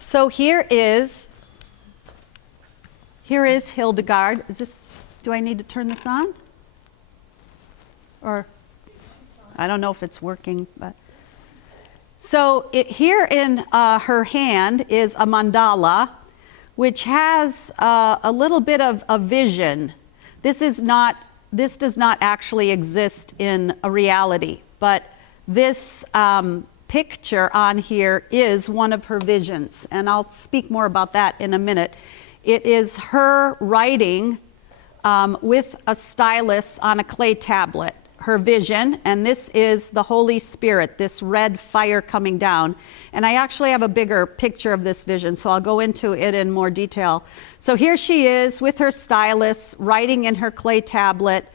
So here is Hildegard. Do I need to turn this on? Or I don't know if it's working, but so here in her hand is a mandala, which has a little bit of a vision. This does not actually exist in a reality, but this picture on here is one of her visions, and I'll speak more about that in a minute. It is her writing with a stylus on a clay tablet, her vision, and this is the Holy Spirit, this red fire coming down. And I actually have a bigger picture of this vision, so I'll go into it in more detail. So here she is with her stylus, writing in her clay tablet,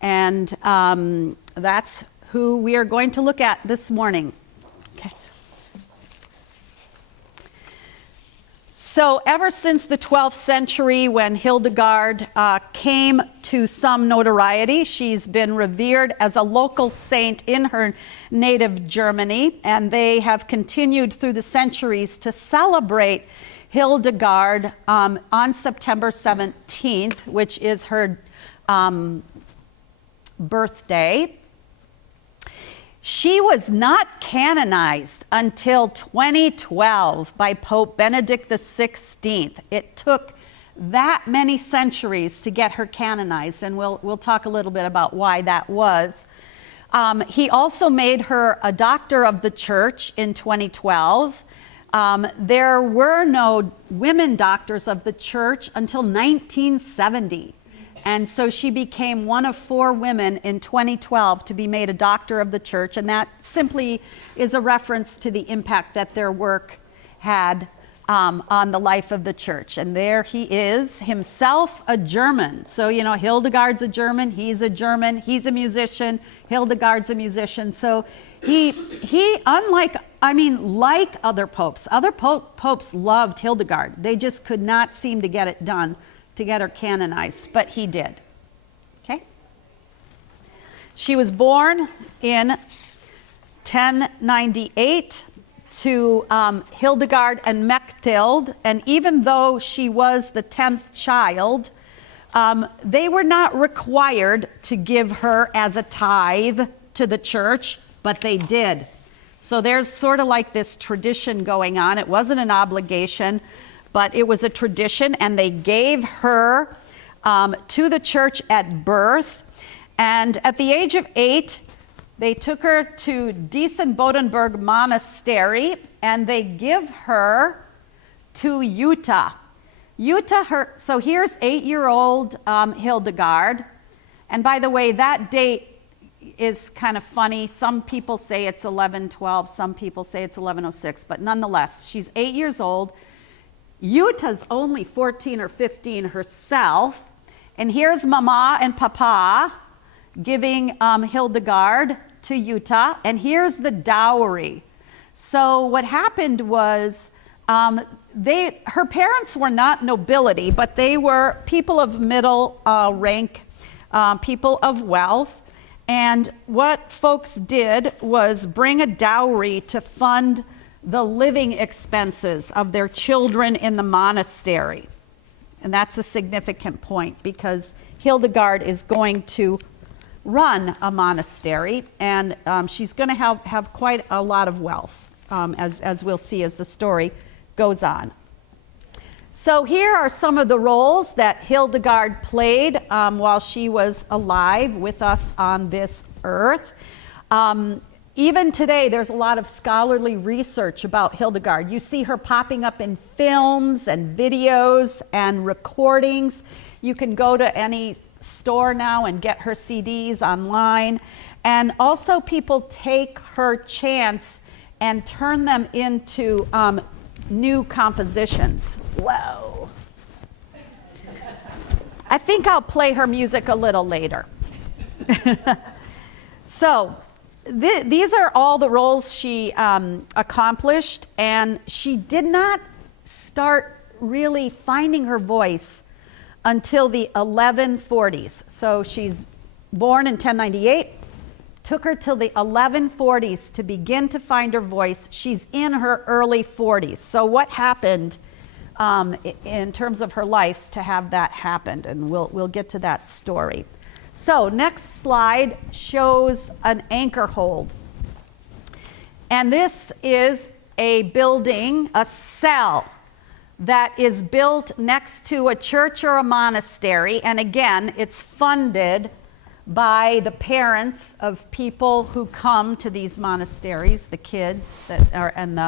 and that's who we are going to look at this morning. Okay. So ever since the 12th century, when Hildegard came to some notoriety, she's been revered as a local saint in her native Germany, and they have continued through the centuries to celebrate Hildegard on September 17th, which is her birthday. She was not canonized until 2012 by Pope Benedict XVI. It took that many centuries to get her canonized, and we'll talk a little bit about why that was. He also made her a doctor of the church in 2012. There were no women doctors of the church until 1970. And so she became one of 4 women in 2012 to be made a doctor of the church, and that simply is a reference to the impact that their work had on the life of the church. And there he is, himself a German. So, you know, Hildegard's a German, he's a musician, Hildegard's a musician. So he like other popes loved Hildegard. They just could not seem to get it done to get her canonized, but he did. Okay? She was born in 1098 to Hildegard and Mechthild, and even though she was the 10th child, they were not required to give her as a tithe to the church, but they did. So there's sort of like this tradition going on. It wasn't an obligation, but it was a tradition, and they gave her to the church at birth. And at the age of 8, they took her to Diesen-Bodenberg Monastery, and they give her to Jutta. So here's 8-year-old Hildegard. And by the way, that date is kind of funny. Some people say it's 1112, some people say it's 1106, but nonetheless, she's 8 years old. Jutta's only 14 or 15 herself, and here's Mama and Papa giving Hildegard to Jutta, and here's the dowry. So what happened was her parents were not nobility, but they were people of middle rank, people of wealth, and what folks did was bring a dowry to fund the living expenses of their children in the monastery. And that's a significant point, because Hildegard is going to run a monastery, and she's going to have quite a lot of wealth, as we'll see as the story goes on. So here are some of the roles that Hildegard played while she was alive with us on this earth. Even today, there's a lot of scholarly research about Hildegard. You see her popping up in films and videos and recordings. You can go to any store now and get her CDs online. And also people take her chants and turn them into new compositions. Whoa. I think I'll play her music a little later. So, these are all the roles she accomplished, and she did not start really finding her voice until the 1140s. So she's born in 1098 took her till the 1140s to begin to find her voice. She's in her early 40s. So what happened in terms of her life to have that happen? And we'll get to that story. So next slide shows an anchor hold. And this is a building, a cell, that is built next to a church or a monastery. And again, it's funded by the parents of people who come to these monasteries, the kids that are, and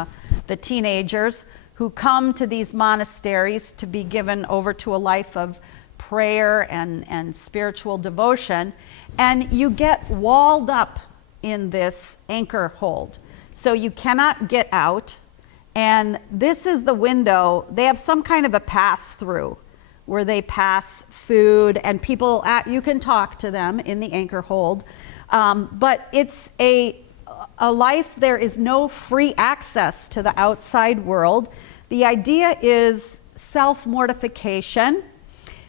the teenagers who come to these monasteries to be given over to a life of prayer and spiritual devotion. And you get walled up in this anchor hold. So you cannot get out. And this is the window. They have some kind of a pass-through where they pass food, and people, you can talk to them in the anchor hold. But it's a life, there is no free access to the outside world. The idea is self-mortification.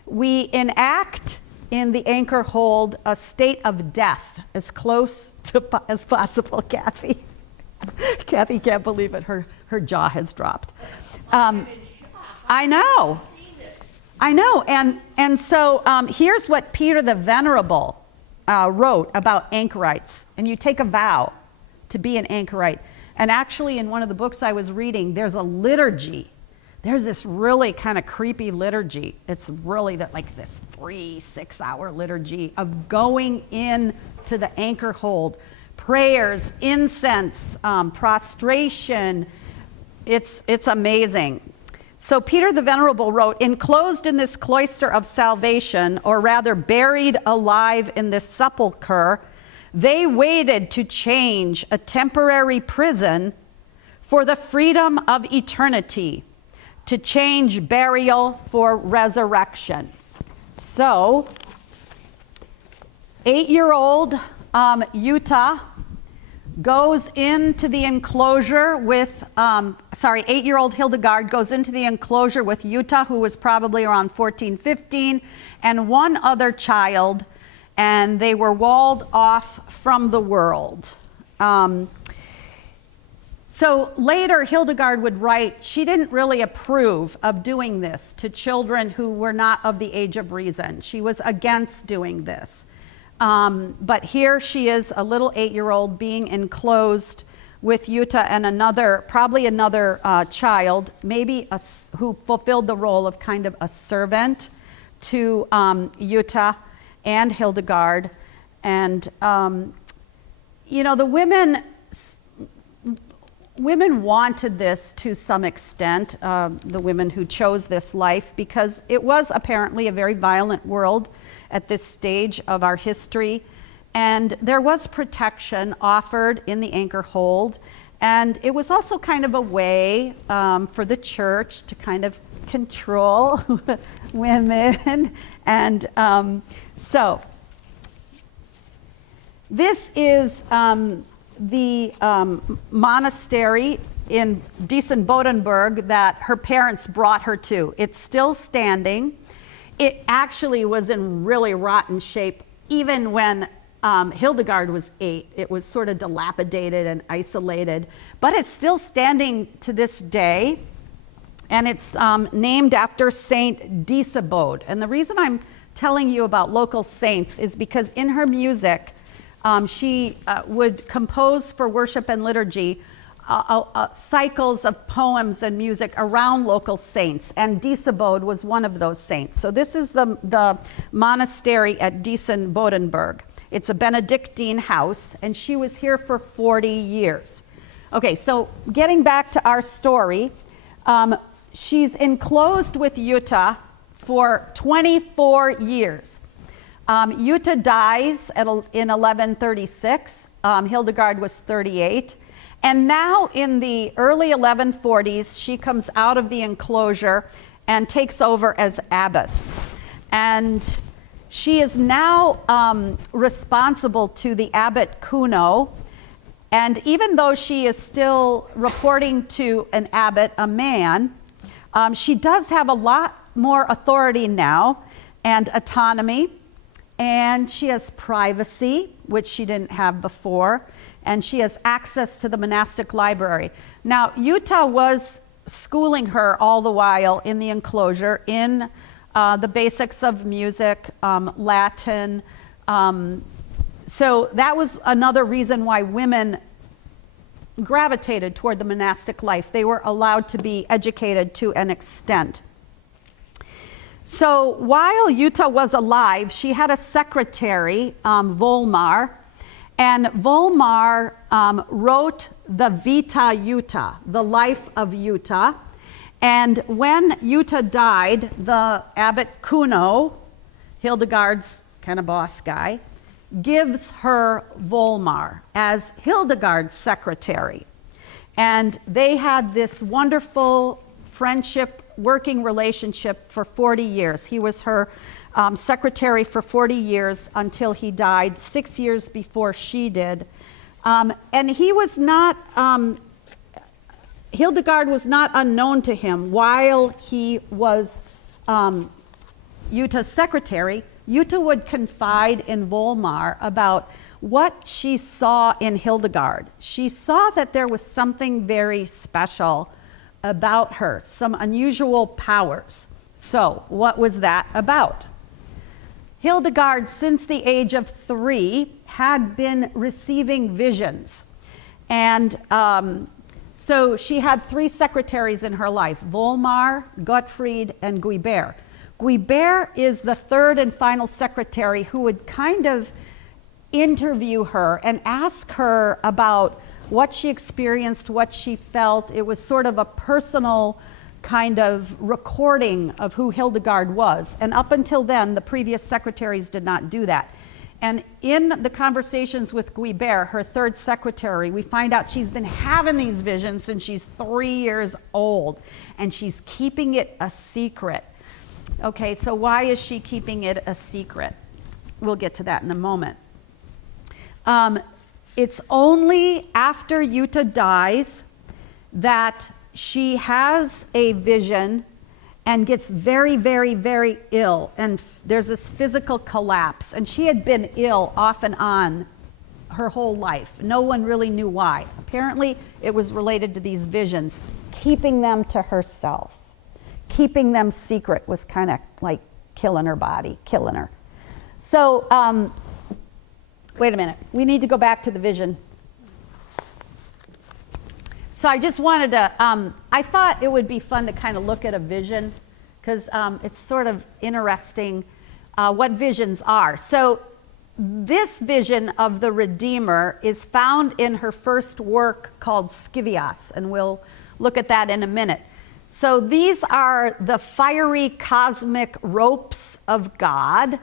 We enact in the anchor hold a state of death as close to as possible, Kathy. Kathy can't believe it. Her jaw has dropped. I know. And so here's what Peter the Venerable wrote about anchorites. And you take a vow to be an anchorite. And actually, in one of the books I was reading, there's a liturgy. There's this really kind of creepy liturgy. It's really like this 3-6 hour liturgy of going in to the anchor hold. Prayers, incense, prostration. It's amazing. So Peter the Venerable wrote, "Enclosed in this cloister of salvation, or rather buried alive in this sepulchre, they waited to change a temporary prison for the freedom of eternity, to change burial for resurrection." So, 8-year-old Utah goes into the enclosure with, 8-year-old Hildegard goes into the enclosure with Utah, who was probably around 14, 15, and one other child, and they were walled off from the world. So later, Hildegard would write, she didn't really approve of doing this to children who were not of the age of reason. She was against doing this. But here she is, a little 8-year-old being enclosed with Utah and probably another child, maybe who fulfilled the role of kind of a servant to Utah and Hildegard. And, the women wanted this to some extent, the women who chose this life, because it was apparently a very violent world at this stage of our history. And there was protection offered in the anchor hold. And it was also kind of a way for the church to kind of control women. And so this is the monastery in Diesen-Bodenberg that her parents brought her to. It's still standing. It actually was in really rotten shape even when Hildegard was 8. It was sort of dilapidated and isolated, but it's still standing to this day, and it's named after Saint Disebode. And the reason I'm telling you about local saints is because in her music, she would compose for worship and liturgy cycles of poems and music around local saints, and Disebode was one of those saints. So this is the monastery at Diesen-Bodenberg. It's a Benedictine house, and she was here for 40 years. Okay, so getting back to our story, she's enclosed with Utah for 24 years. Utah dies in 1136. Hildegard was 38. And now in the early 1140s, she comes out of the enclosure and takes over as abbess. And she is now responsible to the abbot Kuno. And even though she is still reporting to an abbot, a man, she does have a lot more authority now and autonomy. and she has privacy, which she didn't have before, and she has access to the monastic library. Now, Jutta was schooling her all the while in the enclosure in the basics of music, Latin. So that was another reason why women gravitated toward the monastic life. They were allowed to be educated to an extent. So while Jutta was alive, she had a secretary, Volmar, and Volmar wrote the Vita Jutta, the life of Jutta. And when Jutta died, the abbot Kuno, Hildegard's kind of boss guy, gives her Volmar as Hildegard's secretary. And they had this wonderful friendship, working relationship for 40 years. He was her secretary for 40 years until he died 6 years before she did. And he was not, Hildegard was not unknown to him. While he was Jutta's secretary, Jutta would confide in Volmar about what she saw in Hildegard. She saw that there was something very special about her, some unusual powers. So, what was that about? Hildegard, since the age of 3, had been receiving visions. And so she had 3 secretaries in her life, Volmar, Gottfried, and Guibert. Guibert is the 3rd and final secretary who would kind of interview her and ask her about what she experienced, what she felt. It was sort of a personal kind of recording of who Hildegard was. And up until then, the previous secretaries did not do that. And in the conversations with Guibert, her 3rd secretary, we find out she's been having these visions since she's 3 years old, and she's keeping it a secret. Okay, so why is she keeping it a secret? We'll get to that in a moment. It's only after Jutta dies that she has a vision and gets very, very, very ill. And there's this physical collapse. And she had been ill off and on her whole life. No one really knew why. Apparently, it was related to these visions. Keeping them to herself. Keeping them secret was kind of like killing her body, killing her. So, wait a minute. We need to go back to the vision. So I just wanted to, I thought it would be fun to kind of look at a vision because it's sort of interesting what visions are. So this vision of the Redeemer is found in her first work called Scivias, and we'll look at that in a minute. So these are the fiery cosmic ropes of God.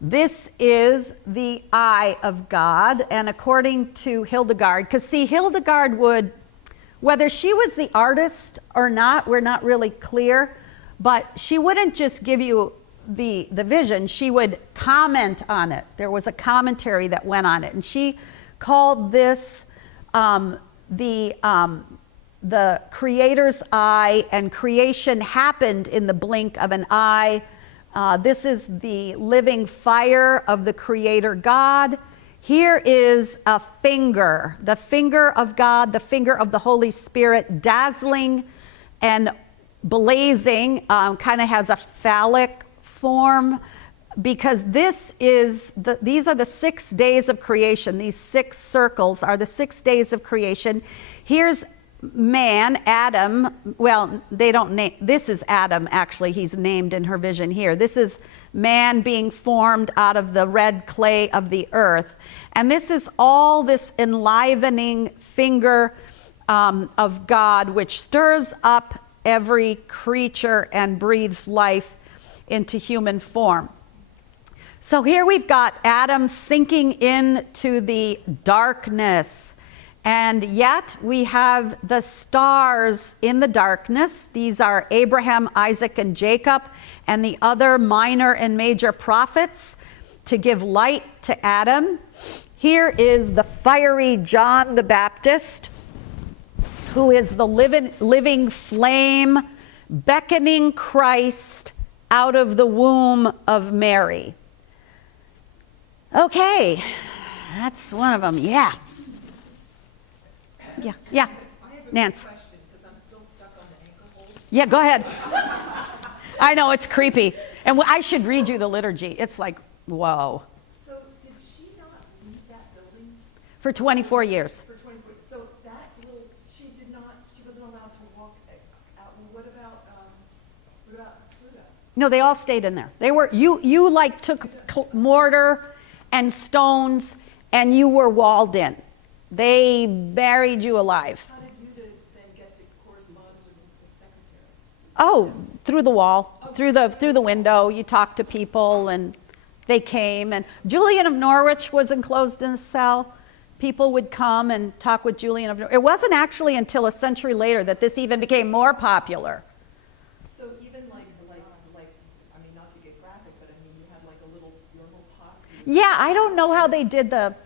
This is the eye of God, and according to Hildegard, because see, Hildegard would, whether she was the artist or not, we're not really clear, but she wouldn't just give you the vision, she would comment on it. There was a commentary that went on it, and she called this the Creator's eye, and creation happened in the blink of an eye. This is the living fire of the Creator God. Here is a finger, the finger of God, the finger of the Holy Spirit, dazzling and blazing, kind of has a phallic form, because these are the 6 days of creation. These 6 circles are the 6 days of creation. Here's man, Adam. Well, they don't name, this is Adam, actually, he's named in her vision here. This is man being formed out of the red clay of the earth. And this is all this enlivening finger of God, which stirs up every creature and breathes life into human form. So here we've got Adam sinking into the darkness. And yet we have the stars in the darkness. These are Abraham, Isaac, and Jacob, and the other minor and major prophets to give light to Adam. Here is the fiery John the Baptist, who is the living flame beckoning Christ out of the womb of Mary. Okay, that's one of them. Yeah. Yeah. I have a Nance. question because I'm still stuck on the anchor hold. Yeah, go ahead. I know, it's creepy. And I should read you the liturgy. It's like, whoa. So did she not leave that building For 24 years. for 24? So that little, she wasn't allowed to walk out. What about Pluto? No, they all stayed in there. They were, you like took mortar and stones and you were walled in. They buried you alive. How did you then get to correspond with the secretary? Oh, through the wall, through the window. You talked to people, and they came. And Julian of Norwich was enclosed in a cell. People would come and talk with Julian of Norwich. It wasn't actually until a century later that this even became more popular. So even like I mean, not to get graphic, but I mean, you had like a little pot. Yeah, I don't know how they did the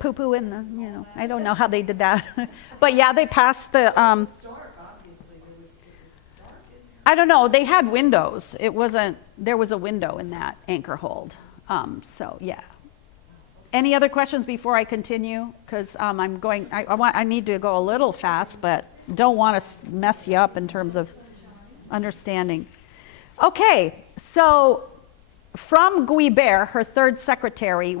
poo-poo in the, I don't know how they did that. But yeah, they passed the, It was dark, obviously. It was dark. I don't know, they had windows. There was a window in that anchor hold. So yeah. Any other questions before I continue? Because I need to go a little fast, but don't want to mess you up in terms of understanding. Okay, so from Guibert, her third secretary,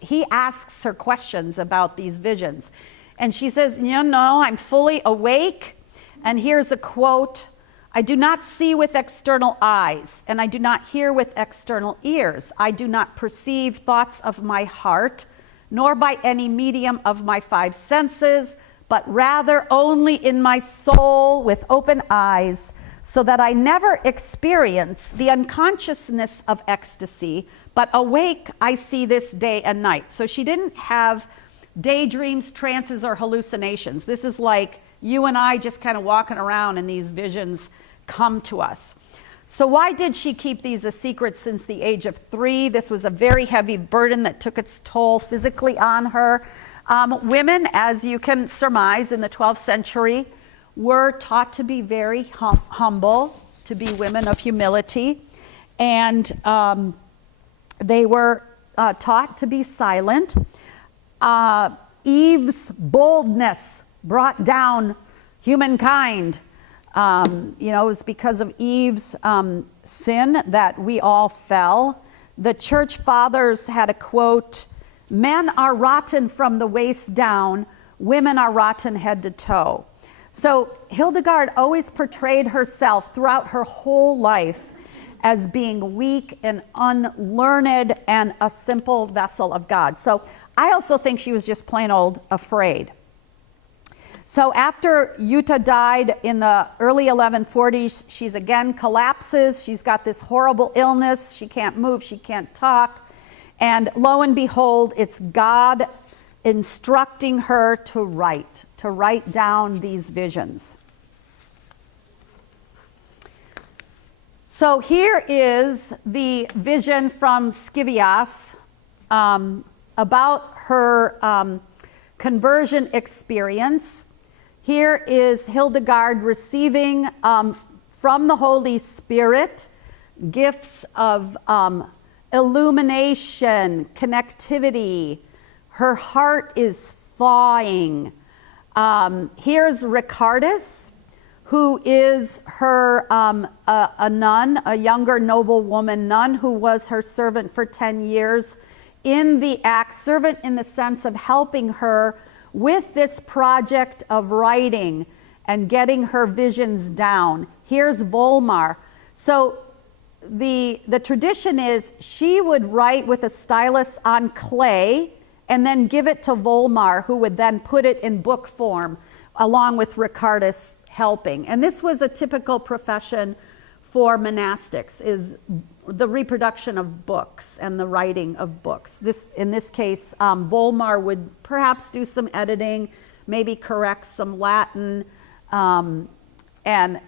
he asks her questions about these visions. And she says, I'm fully awake. And here's a quote: I do not see with external eyes, and I do not hear with external ears. I do not perceive thoughts of my heart, nor by any medium of my five senses, but rather only in my soul with open eyes, so that I never experience the unconsciousness of ecstasy, but awake I see this day and night. So she didn't have daydreams, trances, or hallucinations. This is like you and I just kind of walking around and these visions come to us. So why did she keep these a secret since the age of 3? This was a very heavy burden that took its toll physically on her. Women, as you can surmise, in the 12th century, were taught to be very humble, to be women of humility, and they were taught to be silent. Eve's boldness brought down humankind. It was because of Eve's sin that we all fell. The church fathers had a quote: "Men are rotten from the waist down, women are rotten head to toe." So Hildegard always portrayed herself throughout her whole life as being weak and unlearned and a simple vessel of God. So I also think she was just plain old afraid. So after Jutta died in the early 1140s, she's again collapses. She's got this horrible illness. She can't move, she can't talk. And lo and behold, it's God instructing her to write down these visions. So here is the vision from Scivias about her conversion experience. Here is Hildegard receiving from the Holy Spirit gifts of illumination, connectivity. Her heart is thawing. Here's Ricardus, who is her a nun, a younger noblewoman nun who was her servant for 10 years in the act, servant in the sense of helping her with this project of writing and getting her visions down. Here's Volmar. So the tradition is she would write with a stylus on clay and then give it to Volmar, who would then put it in book form along with Ricardus helping. And this was a typical profession for monastics, is the reproduction of books and the writing of books. In this case, Volmar would perhaps do some editing, maybe correct some Latin, and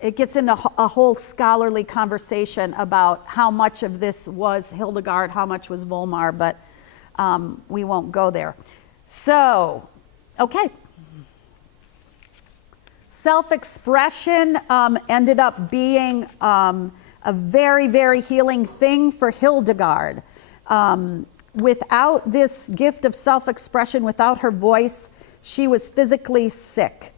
it gets into a whole scholarly conversation about how much of this was Hildegard, how much was Volmar, but we won't go there. So, okay. Self-expression ended up being a very, very healing thing for Hildegard. without this gift of self-expression, without her voice, she was physically sick,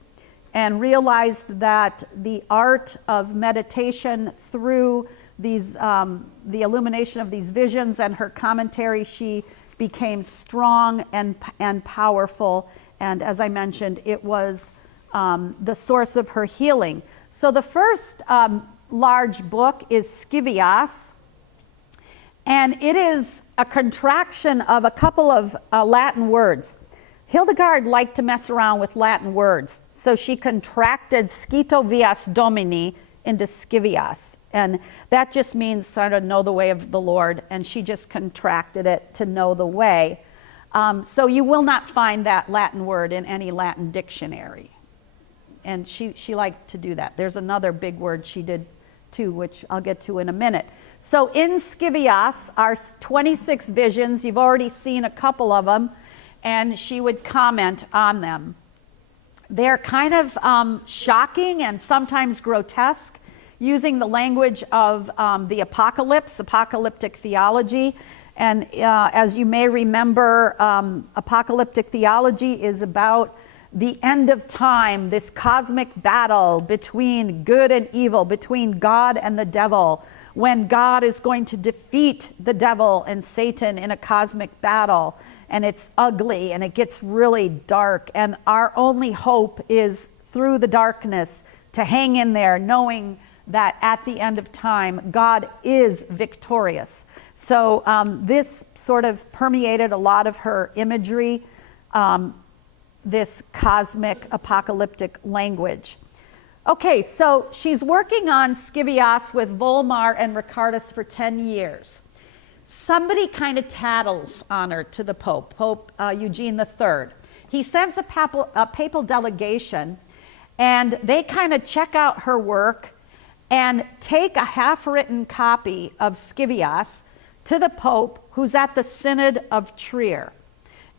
and realized that the art of meditation through these, the illumination of these visions and her commentary, she became strong and powerful. And as I mentioned, it was the source of her healing. So the first large book is Scivias, and it is a contraction of a couple of Latin words. Hildegard liked to mess around with Latin words, so she contracted Scito Vias Domini into Scivias, and that just means sort of know the way of the Lord, and she just contracted it to know the way. So you will not find that Latin word in any Latin dictionary, and she liked to do that. There's another big word she did too, which I'll get to in a minute. So in Scivias are 26 visions. You've already seen a couple of them, and she would comment on them. They're kind of shocking and sometimes grotesque, using the language of the apocalypse, apocalyptic theology. And as you may remember, apocalyptic theology is about the end of time, this cosmic battle between good and evil, between God and the devil, when God is going to defeat the devil and Satan in a cosmic battle. And it's ugly and it gets really dark. And our only hope is through the darkness to hang in there, knowing that at the end of time, God is victorious. So this sort of permeated a lot of her imagery, this cosmic apocalyptic language. Okay, so she's working on Scivias with Volmar and Ricardus for 10 years. Somebody kind of tattles on her to the Pope, Pope Eugene III. He sends a papal delegation, and they kind of check out her work and take a half-written copy of Scivias to the Pope, who's at the Synod of Trier.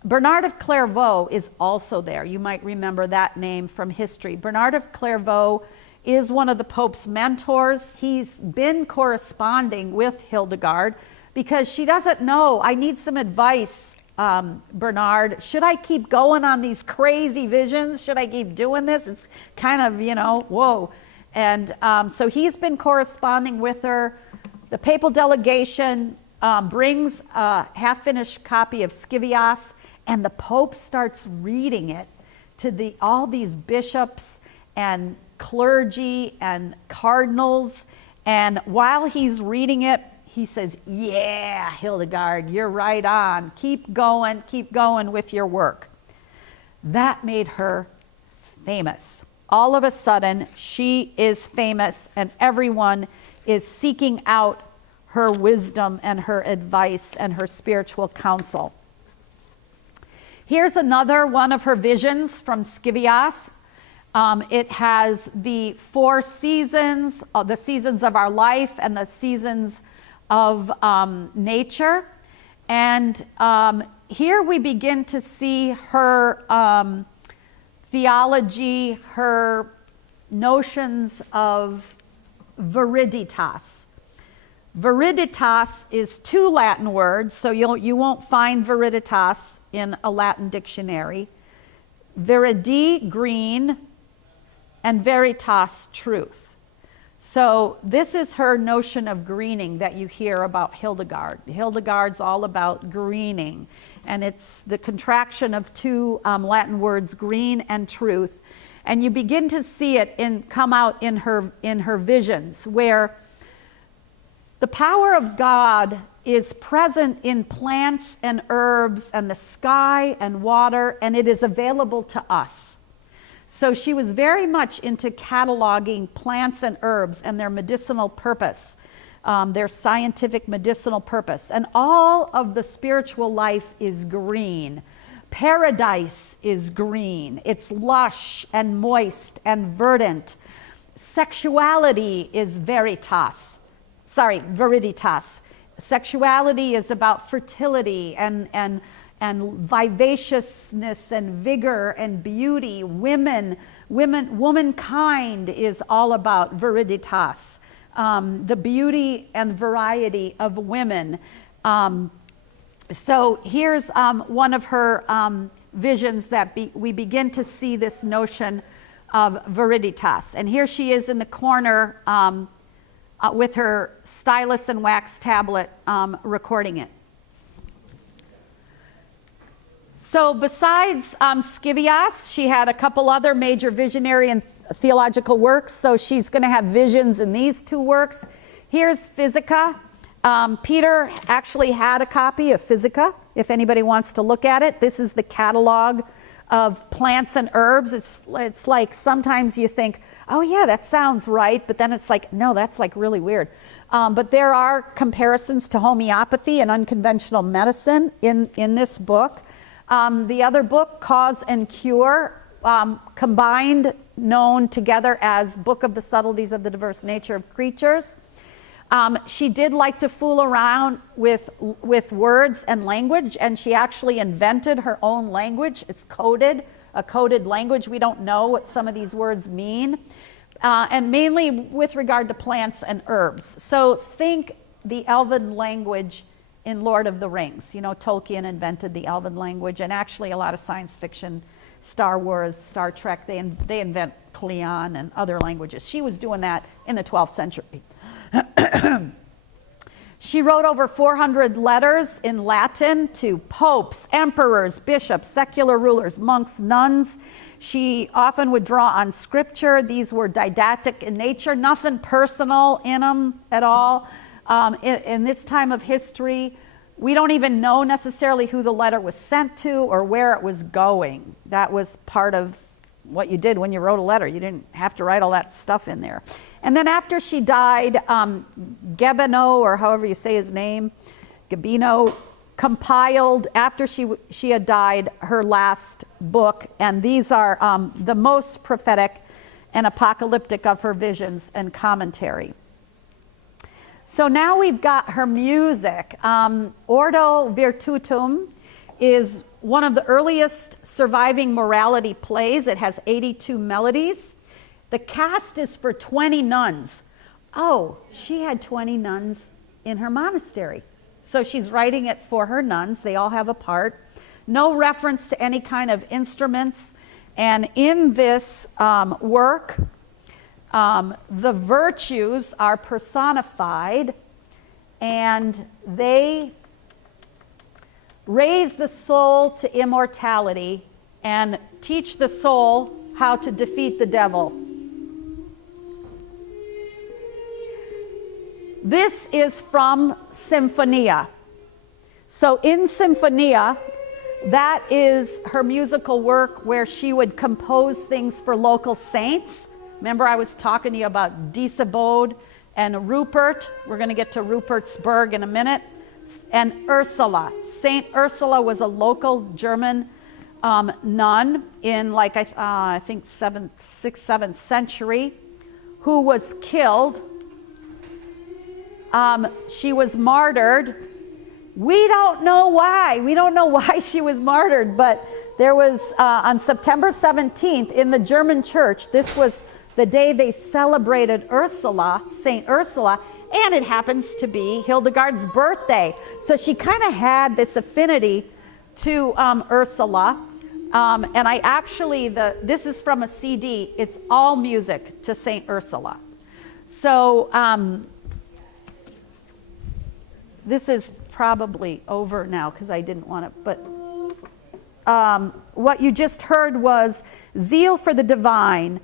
Bernard of Clairvaux is also there. You might remember that name from history. Bernard of Clairvaux is one of the Pope's mentors. He's been corresponding with Hildegard because she doesn't know. I need some advice, Bernard. Should I keep going on these crazy visions? Should I keep doing this? It's kind of, whoa. And so he's been corresponding with her. The papal delegation brings a half-finished copy of Scivias, and the Pope starts reading it to all these bishops and clergy and cardinals. And while he's reading it, he says, "Yeah, Hildegard, you're right on. Keep going with your work." That made her famous. All of a sudden, she is famous, and everyone is seeking out her wisdom and her advice and her spiritual counsel. Here's another one of her visions from Scivias. It has the 4 seasons, the seasons of our life and the seasons of nature. And here we begin to see her theology, her notions of viriditas. Viriditas is 2 Latin words, so you won't find viriditas in a Latin dictionary. Viridi, green, and veritas, truth. So this is her notion of greening that you hear about Hildegard. Hildegard's all about greening, and it's the contraction of 2 Latin words, green and truth. And you begin to see it come out in her visions, where the power of God is present in plants and herbs and the sky and water, and it is available to us. So she was very much into cataloging plants and herbs and their medicinal purpose, their scientific medicinal purpose. And all of the spiritual life is green. Paradise is green. It's lush and moist and verdant. Sexuality is viriditas. Sexuality is about fertility and vivaciousness and vigor and beauty. Womankind is all about viriditas, the beauty and variety of women. So here's one of her visions that we begin to see this notion of viriditas. And here she is in the corner with her stylus and wax tablet recording it. So besides Scivias, she had a couple other major visionary and theological works. So she's going to have visions in these two works. Here's Physica. Peter actually had a copy of Physica, if anybody wants to look at it. This is the catalog of plants and herbs. It's like sometimes you think, oh yeah, that sounds right, but then it's like, no, that's like really weird. But there are comparisons to homeopathy and unconventional medicine in this book. The other book, Cause and Cure, combined, known together as Book of the Subtleties of the Diverse Nature of Creatures. She did like to fool around with words and language, and she actually invented her own language. It's coded, a coded language. We don't know what some of these words mean, and mainly with regard to plants and herbs. So think the Elven language in Lord of the Rings. You know, Tolkien invented the Elven language, and actually a lot of science fiction, Star Wars, Star Trek, they invent Cleon and other languages. She was doing that in the 12th century. She wrote over 400 letters in Latin to popes, emperors, bishops, secular rulers, monks, nuns. She often would draw on scripture. These were didactic in nature, nothing personal in them at all. In this time of history, we don't even know necessarily who the letter was sent to or where it was going. That was part of what you did when you wrote a letter. You didn't have to write all that stuff in there. And then after she died, Gabino, or however you say his name, Gabino, compiled, after she had died, her last book. And these are the most prophetic and apocalyptic of her visions and commentary. So now we've got her music. Ordo Virtutum is one of the earliest surviving morality plays. It has 82 melodies. The cast is for 20 nuns. Oh, she had 20 nuns in her monastery. So she's writing it for her nuns. They all have a part. No reference to any kind of instruments. And in this work, the virtues are personified, and they raise the soul to immortality and teach the soul how to defeat the devil. This is from Symphonia. So in Symphonia, that is her musical work where she would compose things for local saints. Remember I was talking to you about Diesebode and Rupert. We're going to get to Rupertsberg in a minute. And Ursula. Saint Ursula was a local German nun in I think 6th, 7th century, who was killed. She was martyred. We don't know why. We don't know why she was martyred, but there was on September 17th in the German church, this was the day they celebrated Ursula, Saint Ursula, and it happens to be Hildegard's birthday. So she kind of had this affinity to Ursula. And I actually, this is from a CD. It's all music to Saint Ursula. So this is probably over now because I didn't want to, but what you just heard was zeal for the divine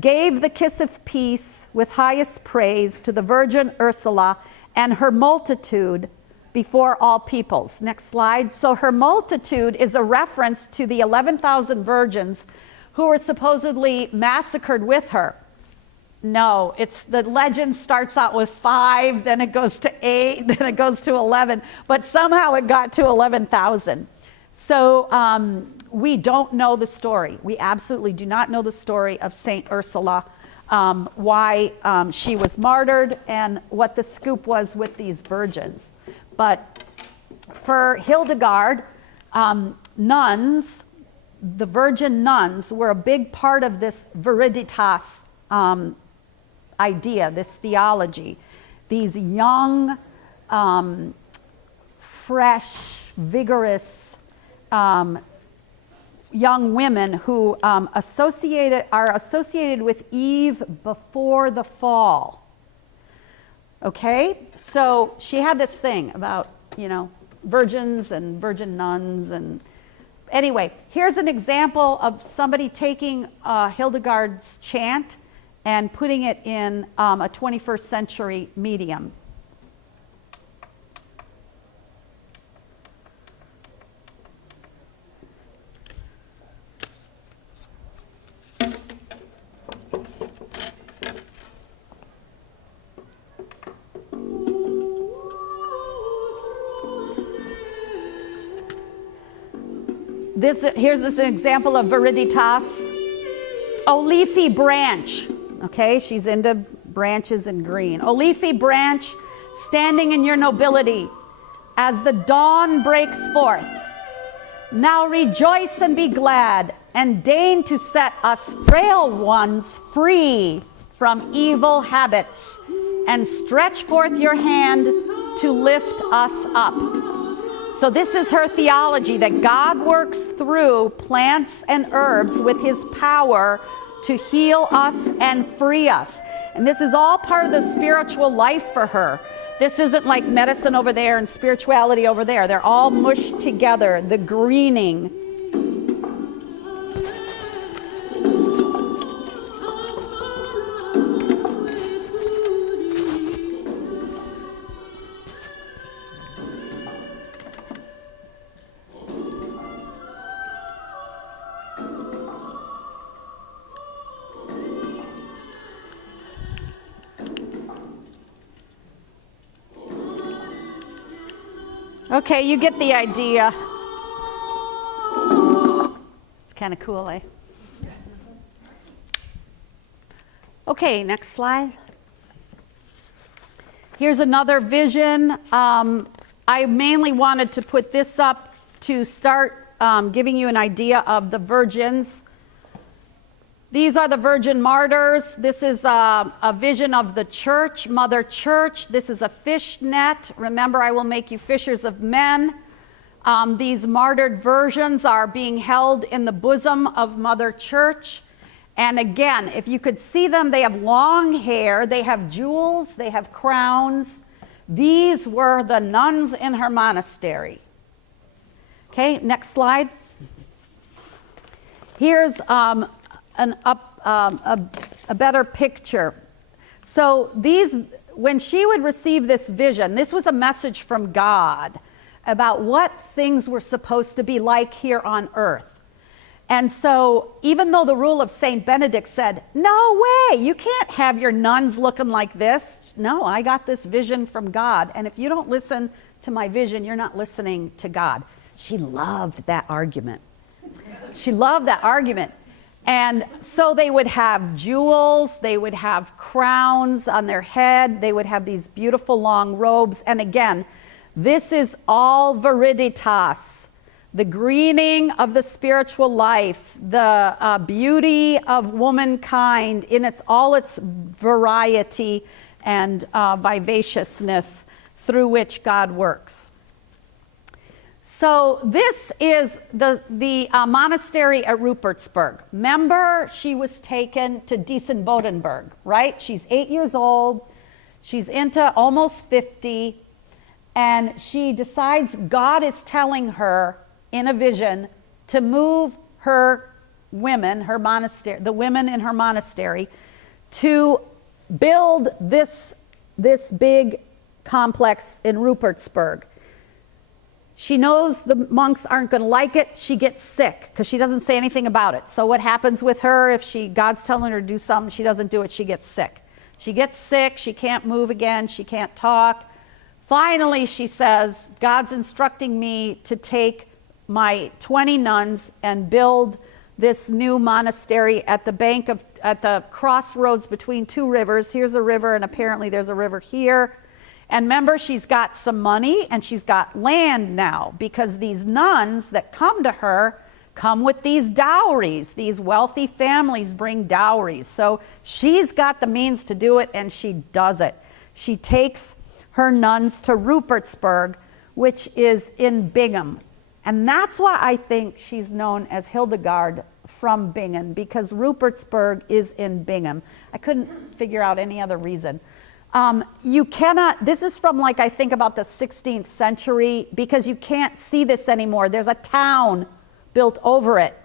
gave the kiss of peace with highest praise to the Virgin Ursula and her multitude before all peoples. Next slide. So her multitude is a reference to the 11,000 virgins who were supposedly massacred with her. No, the legend starts out with 5, then it goes to 8, then it goes to 11, but somehow it got to 11,000. So we don't know the story. We absolutely do not know the story of Saint Ursula, why she was martyred and what the scoop was with these virgins. But for Hildegard, nuns, the virgin nuns, were a big part of this viriditas idea, this theology. These young, fresh, vigorous young women who are associated with Eve before the fall. Okay, so she had this thing about, virgins and virgin nuns. And anyway, here's an example of somebody taking Hildegard's chant and putting it in a 21st century medium. Here's this example of Viriditas. O leafy branch. Okay, she's into branches in green. O leafy branch, standing in your nobility, as the dawn breaks forth. Now rejoice and be glad, and deign to set us frail ones free from evil habits, and stretch forth your hand to lift us up. So this is her theology, that God works through plants and herbs with his power to heal us and free us. And this is all part of the spiritual life for her. This isn't like medicine over there and spirituality over there. They're all mushed together, the greening. Okay, you get the idea. It's kind of cool, eh? Okay, next slide. Here's another vision. I mainly wanted to put this up to start giving you an idea of the virgins. These are the virgin martyrs. This is a vision of the church, Mother Church. This is a fish net. Remember, I will make you fishers of men. These martyred virgins are being held in the bosom of Mother Church. And again, if you could see them, they have long hair, they have jewels, they have crowns. These were the nuns in her monastery. Okay, next slide. Here's a better picture. So when she would receive this vision, this was a message from God about what things were supposed to be like here on earth. And so even though the rule of Saint Benedict said, no way, you can't have your nuns looking like this. No, I got this vision from God. And if you don't listen to my vision, you're not listening to God. She loved that argument. She loved that argument. And so they would have jewels, they would have crowns on their head, they would have these beautiful long robes. And again, this is all viriditas, the greening of the spiritual life, the beauty of womankind in all its variety and vivaciousness through which God works. So this is the monastery at Rupertsberg. Remember, she was taken to Diesen-Bodenberg, right? She's 8 years old. She's into almost 50. And she decides God is telling her in a vision to move her women, the women in her monastery, to build this big complex in Rupertsberg. She knows the monks aren't going to like it. She gets sick because she doesn't say anything about it. So what happens with her if God's telling her to do something, she doesn't do it, she gets sick. She gets sick, she can't move again, she can't talk. Finally, she says, God's instructing me to take my 20 nuns and build this new monastery at the crossroads between two rivers. Here's a river, and apparently there's a river here. And remember, she's got some money and she's got land now, because these nuns that come to her come with these dowries. These wealthy families bring dowries. So she's got the means to do it, and she does it. She takes her nuns to Rupertsberg, which is in Bingen. And that's why I think she's known as Hildegard from Bingen, because Rupertsberg is in Bingen. I couldn't figure out any other reason. You cannot, this is from like, I think about the 16th century, because you can't see this anymore. There's a town built over it.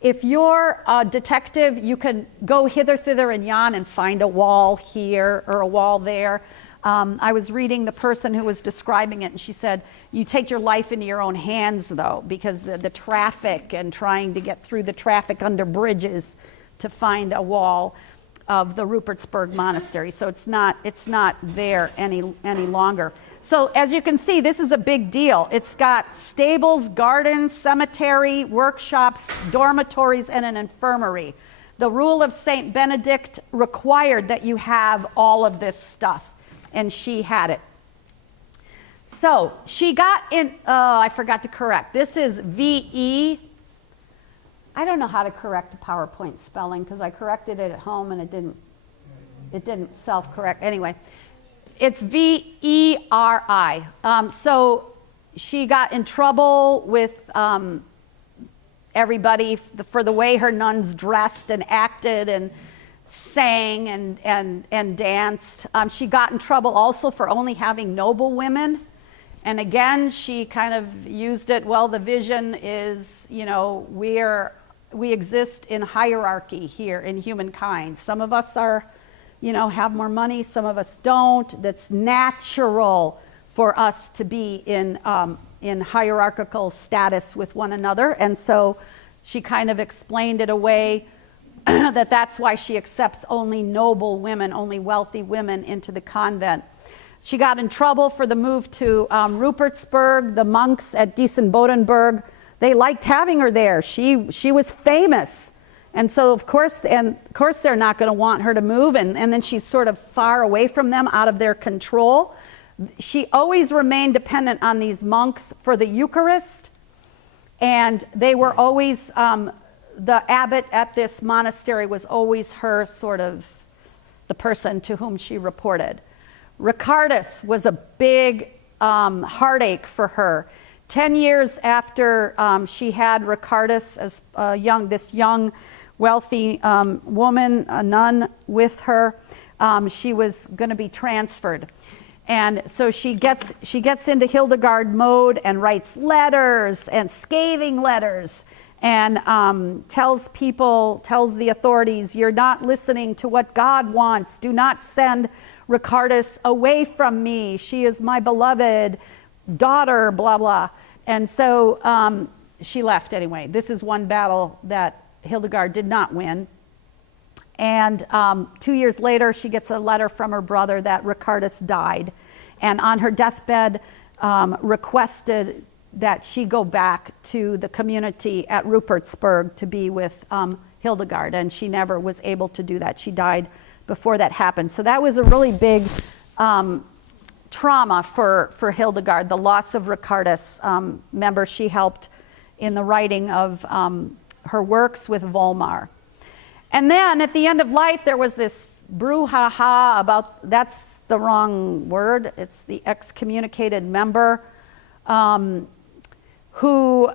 If you're a detective, you can go hither, thither, and yon and find a wall here or a wall there. I was reading the person who was describing it, and she said, you take your life into your own hands, though, because the traffic and trying to get through the traffic under bridges to find a wall of the Rupertsberg Monastery. So it's not there any longer. So as you can see, this is a big deal. It's got stables, gardens, cemetery, workshops, dormitories, and an infirmary. The rule of Saint Benedict required that you have all of this stuff, and she had it. So she got in, I forgot to correct. This is V-E. I don't know how to correct a PowerPoint spelling because I corrected it at home and it didn't self-correct. Anyway, it's V-E-R-I. So she got in trouble with everybody for the way her nuns dressed and acted and sang and danced. She got in trouble also for only having noble women. And again, she kind of used it, well, the vision is, you know, we exist in hierarchy here in humankind. Some of us are, you know, have more money, some of us don't. That's natural for us to be in hierarchical status with one another. And so she kind of explained it away that's why she accepts only noble women, only wealthy women into the convent. She got in trouble for the move to Rupertsberg. The monks at Diessen-Bodenberg, they liked having her there. She was famous. And so, of course, they're not going to want her to move. And then she's sort of far away from them, out of their control. She always remained dependent on these monks for the Eucharist. And they were always, the abbot at this monastery was always her sort of, the person to whom she reported. Ricardus was a big heartache for her. 10 years after she had Ricardus as this young, wealthy woman, a nun with her, she was going to be transferred. And so she gets into Hildegard mode and writes letters and scathing letters and tells the authorities, you're not listening to what God wants. Do not send Ricardus away from me. She is my beloved daughter, blah, blah. And so she left anyway. This is one battle that Hildegard did not win. And 2 years later, she gets a letter from her brother that Ricardus died. And on her deathbed, requested that she go back to the community at Rupertsberg to be with Hildegard. And she never was able to do that. She died before that happened. So that was a really big trauma for Hildegard, the loss of Ricardus. Remember, she helped in the writing of her works with Volmar. And then at the end of life, there was this brouhaha about, that's the wrong word, it's the excommunicated member, who,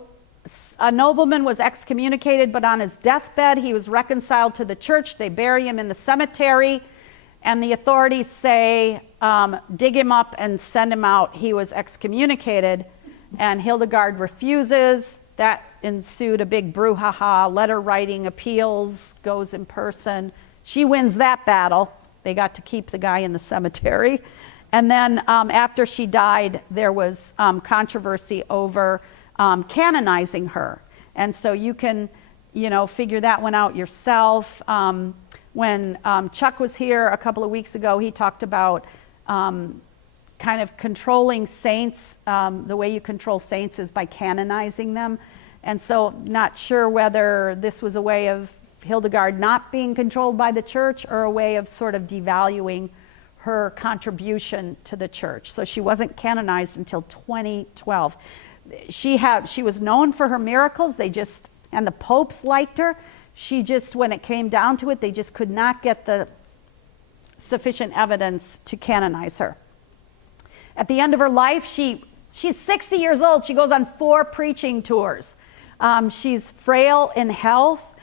a nobleman was excommunicated, but on his deathbed, he was reconciled to the church. They bury him in the cemetery, and the authorities say, dig him up and send him out. He was excommunicated, and Hildegard refuses. That ensued a big brouhaha, letter writing, appeals, goes in person. She wins that battle. They got to keep the guy in the cemetery. And then after she died, there was controversy over canonizing her. And so you can, figure that one out yourself. When Chuck was here a couple of weeks ago, he talked about kind of controlling saints. The way you control saints is by canonizing them. And so not sure whether this was a way of Hildegard not being controlled by the church or a way of sort of devaluing her contribution to the church. So she wasn't canonized until 2012. She was known for her miracles. And the popes liked her. She just, when it came down to it, they just could not get the sufficient evidence to canonize her. At the end of her life, she She's 60 years old. She goes on 4 preaching tours. She's frail in health.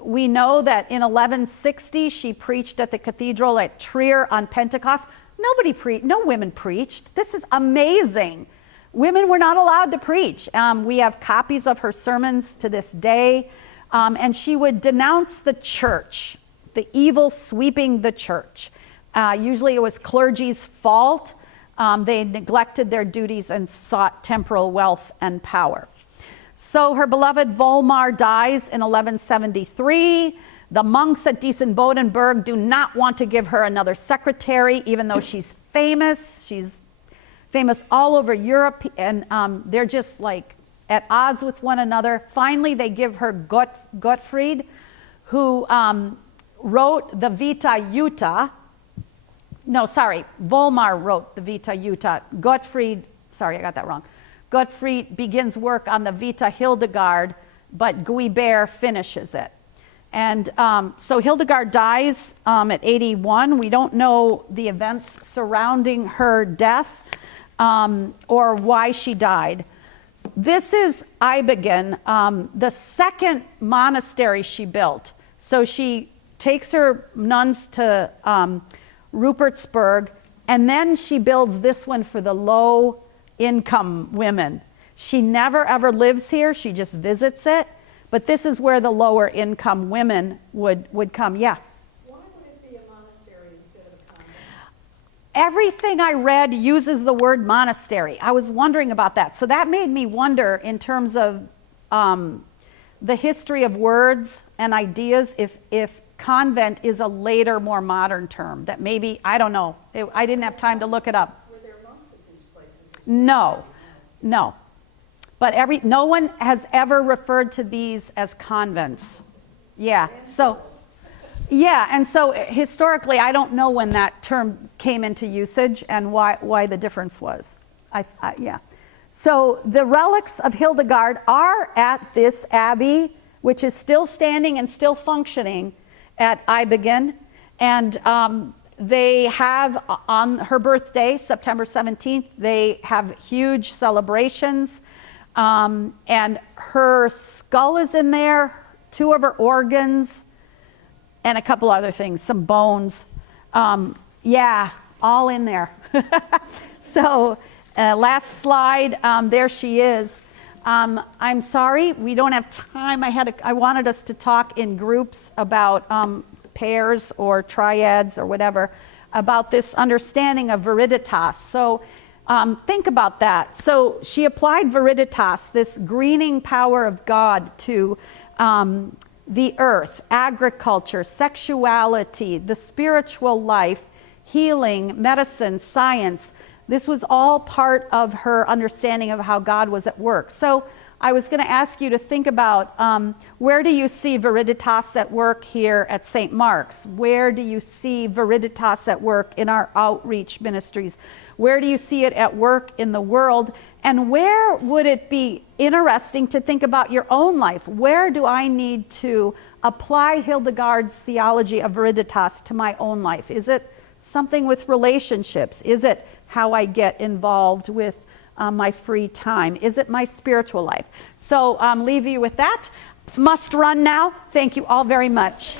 We know that in 1160 she preached at the cathedral at Trier on Pentecost. No women preached. This is amazing. Women were not allowed to preach. We have copies of her sermons to this day. And she would denounce the church, the evil sweeping the church. Usually it was clergy's fault. They neglected their duties and sought temporal wealth and power. So her beloved Volmar dies in 1173. The monks at Diesen-Bodenberg do not want to give her another secretary, even though she's famous. She's famous all over Europe, and they're just like at odds with one another. Finally, they give her Gottfried, who wrote the Vita Iuta. Volmar wrote the Vita Iuta. Gottfried, sorry, I got that wrong. Gottfried begins work on the Vita Hildegard, but Guibert finishes it. And so Hildegard dies at 81. We don't know the events surrounding her death or why she died. This is Eibingen, the second monastery she built. So she takes her nuns to Rupertsberg, and then she builds this one for the low-income women. She never ever lives here, she just visits it, but this is where the lower-income women would come. Yeah? Why would it be a monastery instead of a convent? Everything I read uses the word monastery. I was wondering about that. So that made me wonder in terms of the history of words and ideas, if convent is a later, more modern term, that maybe, I don't know. I didn't have time to look it up. Were there monks at these places? No. But no one has ever referred to these as convents. Yeah, so historically, I don't know when that term came into usage and why the difference was. So the relics of Hildegard are at this abbey, which is still standing and still functioning at Eibingen. And they have, on her birthday, September 17th, they have huge celebrations. And her skull is in there, 2 of her organs, and a couple other things, some bones. All in there. So last slide, there she is. I'm sorry, we don't have time. I wanted us to talk in groups about pairs or triads or whatever, about this understanding of viriditas. So think about that. So she applied viriditas, this greening power of God, to the earth, agriculture, sexuality, the spiritual life, healing, medicine, science. This was all part of her understanding of how God was at work. So I was going to ask you to think about where do you see viriditas at work here at St. Mark's? Where do you see viriditas at work in our outreach ministries? Where do you see it at work in the world? And where would it be interesting to think about your own life? Where do I need to apply Hildegard's theology of viriditas to my own life? Is it something with relationships? Is it how I get involved with my free time? Is it my spiritual life? So leave you with that. Must run now. Thank you all very much.